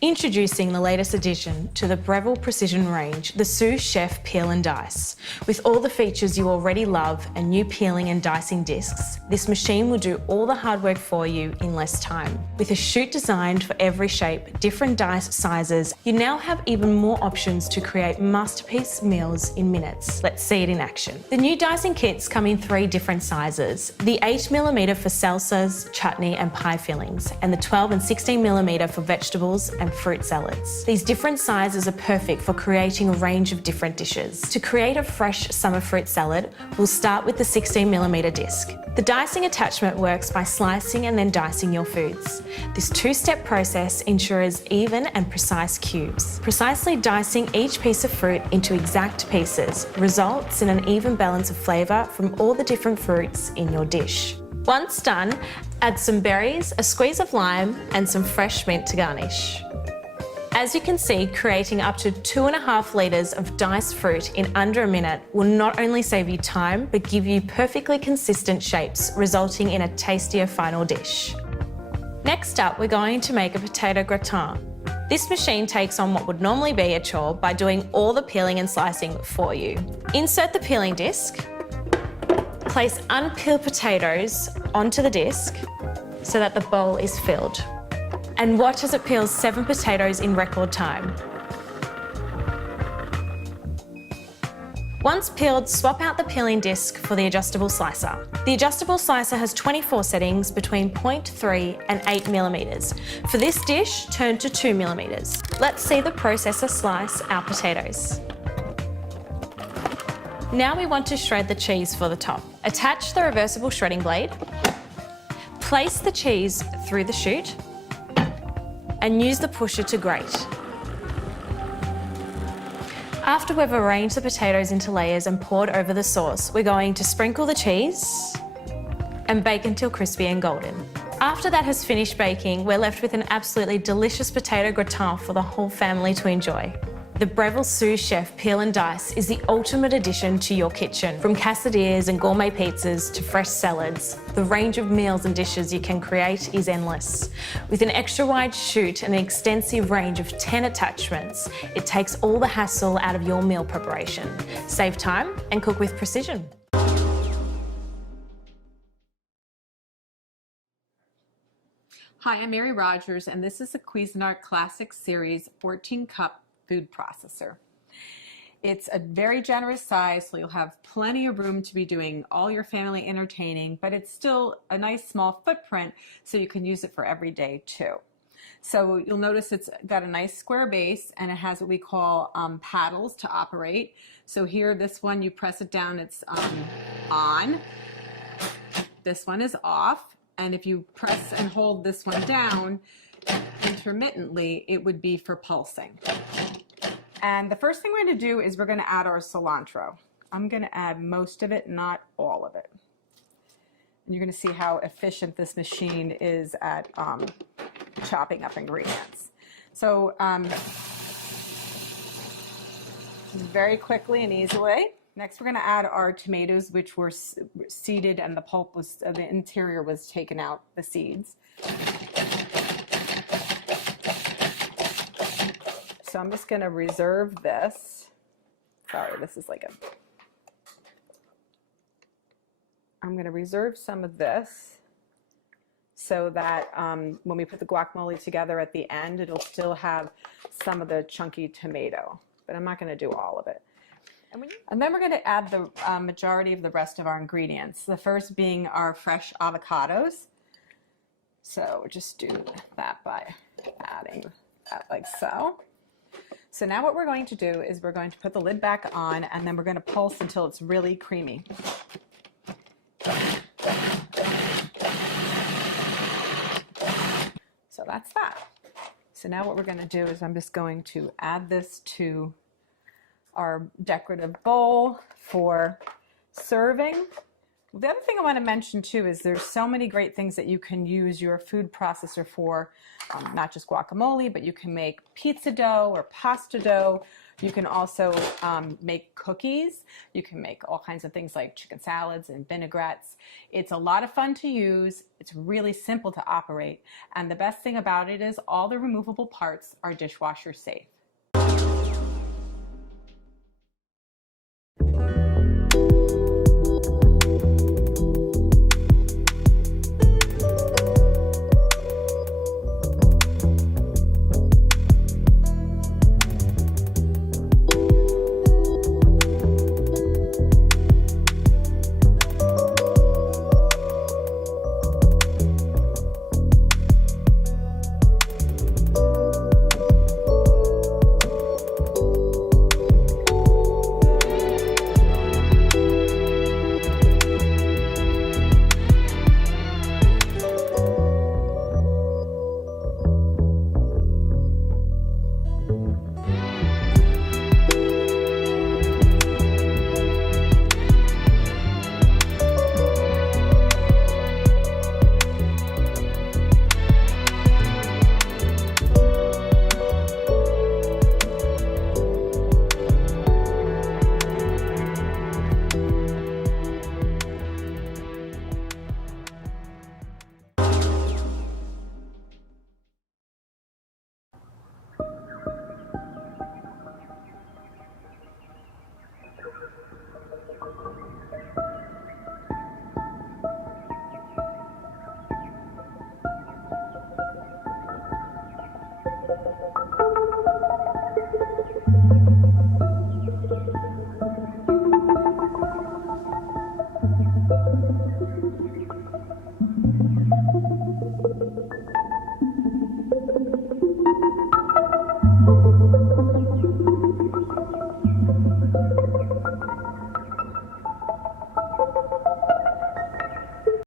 Introducing the latest addition to the Breville Precision range, the Sous Chef Peel and Dice. With all the features you already love and new peeling and dicing discs, this machine will do all the hard work for you in less time. With a chute designed for every shape, different dice sizes, you now have even more options to create masterpiece meals in minutes. Let's see it in action. The new dicing kits come in 3 different sizes: the 8mm for salsas, chutney and pie fillings, and the 12 and 16mm for vegetables and fruit salads. These different sizes are perfect for creating a range of different dishes. To create a fresh summer fruit salad, we'll start with the 16mm disc. The dicing attachment works by slicing and then dicing your foods. This 2-step process ensures even and precise cubes. Precisely dicing each piece of fruit into exact pieces results in an even balance of flavour from all the different fruits in your dish. Once done, add some berries, a squeeze of lime and some fresh mint to garnish. As you can see, creating up to 2.5 litres of diced fruit in under a minute will not only save you time, but give you perfectly consistent shapes, resulting in a tastier final dish. Next up, we're going to make a potato gratin. This machine takes on what would normally be a chore by doing all the peeling and slicing for you. Insert the peeling disc, place unpeeled potatoes onto the disc so that the bowl is filled. And watch as it peels 7 potatoes in record time. Once peeled, swap out the peeling disc for the adjustable slicer. The adjustable slicer has 24 settings between 0.3 and 8mm. For this dish, turn to 2mm. Let's see the processor slice our potatoes. Now we want to shred the cheese for the top. Attach the reversible shredding blade, place the cheese through the chute, and use the pusher to grate. After we've arranged the potatoes into layers and poured over the sauce, we're going to sprinkle the cheese and bake until crispy and golden. After that has finished baking, we're left with an absolutely delicious potato gratin for the whole family to enjoy. The Breville Sous Chef Peel and Dice is the ultimate addition to your kitchen. From quesadillas and gourmet pizzas to fresh salads, the range of meals and dishes you can create is endless. With an extra wide chute and an extensive range of 10 attachments, it takes all the hassle out of your meal preparation. Save time and cook with precision. Hi, I'm Mary Rogers, and this is the Cuisinart Classic Series 14-cup food processor. It's a very generous size, so you'll have plenty of room to be doing all your family entertaining, but it's still a nice small footprint, so you can use it for every day too. So you'll notice it's got a nice square base, and it has what we call paddles to operate. So here, this one, you press it down, it's on. This one is off, and if you press and hold this one down intermittently, it would be for pulsing. And the first thing we're going to do is we're going to add our cilantro. I'm going to add most of it, not all of it. And you're going to see how efficient this machine is at chopping up ingredients. So very quickly and easily. Next, we're going to add our tomatoes, which were seeded and the pulp was, the interior was taken out, the seeds. So I'm just going to reserve this. Sorry, this is like a... I'm going to reserve some of this so that when we put the guacamole together at the end, it'll still have some of the chunky tomato. But I'm not going to do all of it. And then we're going to add the majority of the rest of our ingredients. The first being our fresh avocados. So just do that by adding that like so. So now what we're going to do is we're going to put the lid back on, and then we're going to pulse until it's really creamy. So that's that. So now what we're going to do is I'm just going to add this to our decorative bowl for serving. The other thing I want to mention too is there's so many great things that you can use your food processor for, not just guacamole, but you can make pizza dough or pasta dough. You can also make cookies. You can make all kinds of things like chicken salads and vinaigrettes. It's a lot of fun to use. It's really simple to operate. And the best thing about it is all the removable parts are dishwasher safe.